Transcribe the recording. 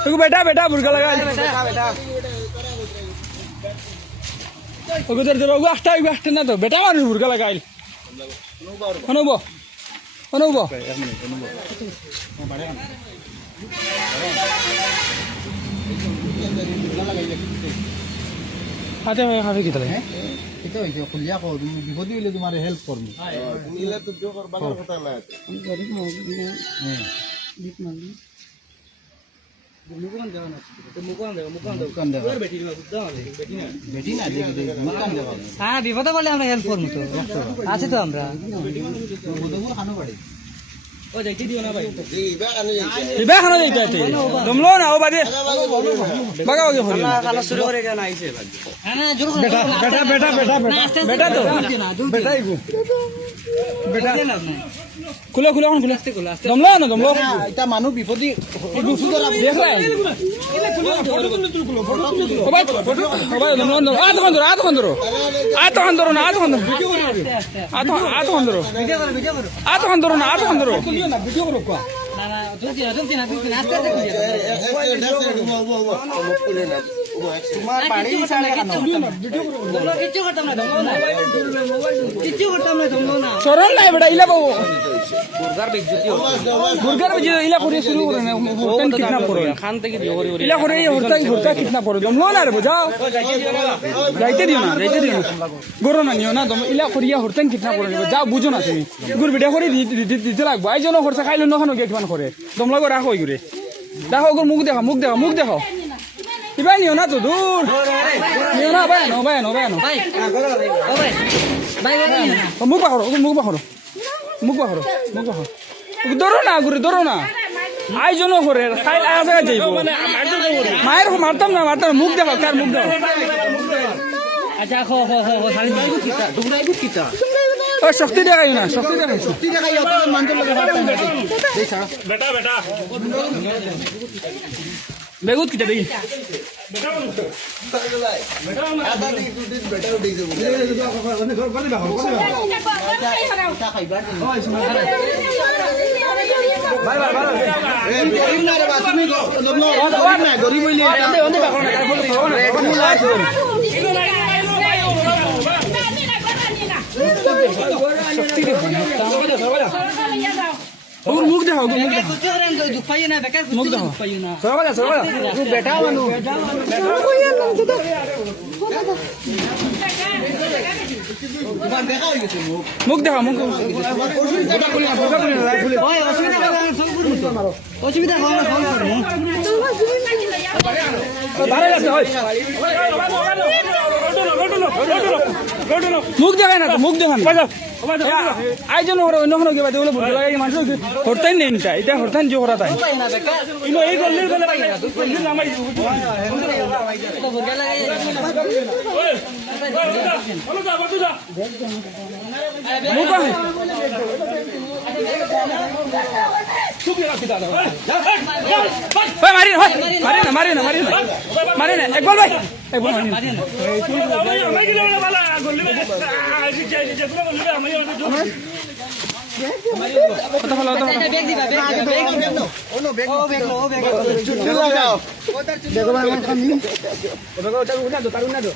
देखो बेटा बेटा बुर्का लगा ओके दर ओगो आठटा ना तो बेटा मानुष बुर्का लगाइल অনুব অনুব হাতে খাবে কি তাহলে এটা হইছে খুলিয়া কও তুমি বিপদে হইলে তোমারে হেল্প করব নিলে তো জো করবার কথা না আমি গরিব মানুষ দিক মানি মুকুন দেওয়া না তো মুকুন দেওয়া বেটি না মুকুন দেওয়া হ্যাঁ বিপদে বলে আমরা হেল্প করব তো আছে তো আমরা বদগুলো খানো পারে ও যাইতে দিও না ভাই ইবা খানো যাইতে দমলো না ও বাদে বাগা বাগে হরি কালা শুরু করে কেন আইছে হ্যাঁ না জোর করে বেটা তো বেটাই গো বেটা খুলে খুলে এখন খুলে দমলো না দমলো এটা মানুষ বিপদে দেখ রে ও ভাই দমলো আত খন্দরো না খুলিও না ভিডিও করো কোয়া না না জলদি না আস্তে আস্তে খুলে তোমার বাড়ি সামনে কেন কিচ্ছু করতাম না দমলো না কিচ্ছু করতাম না দমলো না সরল নাই বেটা ইলা বাবু বুর্গার বুর্গার ইলা করে শুরু করে না হোটেল কিডন্যাপ করে খান থেকে বিয়ে করি ইলা করে হরতা কিডন্যাপ করে দমলো না রে বুঝাও যাইতে দিও না গরো না নিও না দম ইলা করিয়া হরতেন কিডন্যাপ করে নিব যাও বুঝো না তুমি গুর ভিডিও করে দিতে লাগবো এই জন্য খরচা খাইলো নখানো গেট মান করে দমলা করে রাখো ঘুরে দেখো ওর মুখ দেখো ইবাই নিও না তো দূর নিও না ভাই নো ভাই ও ভাই ভাই মুখ বাহরো ধরো না আই জন্য করে খাই আগা জায়গা যাইব মায়ের মারতাম না মুখ দেখো কার মুখ দেখো আচ্ছা খো সারি ভাই কিটা দুগড়াই কিটা ও শক্তি দেখাই না শক্তি দেখাই অত মানুষ লাগে বাড়তাম দেখা বেটা বেগুত কিটা দেখি আদা দি দুদিন বেটা উঠে যাবো গরিব না রে বা তুমি গরিব হইলে শক্তি দেখো ওর মুখ দেখো कुछ करें कोई दुख पाइए ना बेकार कुछ दुख पाइए ना সরবালা তুই বেটা মানুষ তোমার দেখা হয়ে গেছে মুখ দেখো ওই অসুবিধা হবে আমি ফোন করব তো অসুবিধা হবে আমি ফোন করব ভালো আছে ওই মুখ দেখায় না তো মুখ দেখান আই জন্য ওরা অন্য কোনো কিবা দেবলে ভুল লাগে মানুষ হরতাই নেই না এটা হরতান যে হরা তাই পাই না বেকার ইনো এই গল্লির গলে পাই না তুই গল্লির নামাই তো বুঝা লাগে মুখ আছে মারি না একবার ভাই একবার মারি না কথা বলো তো ব্যাগ দিবা ব্যাগ দেখো ভাই আমার খামি ওটা উঠা দো তার উঠা দো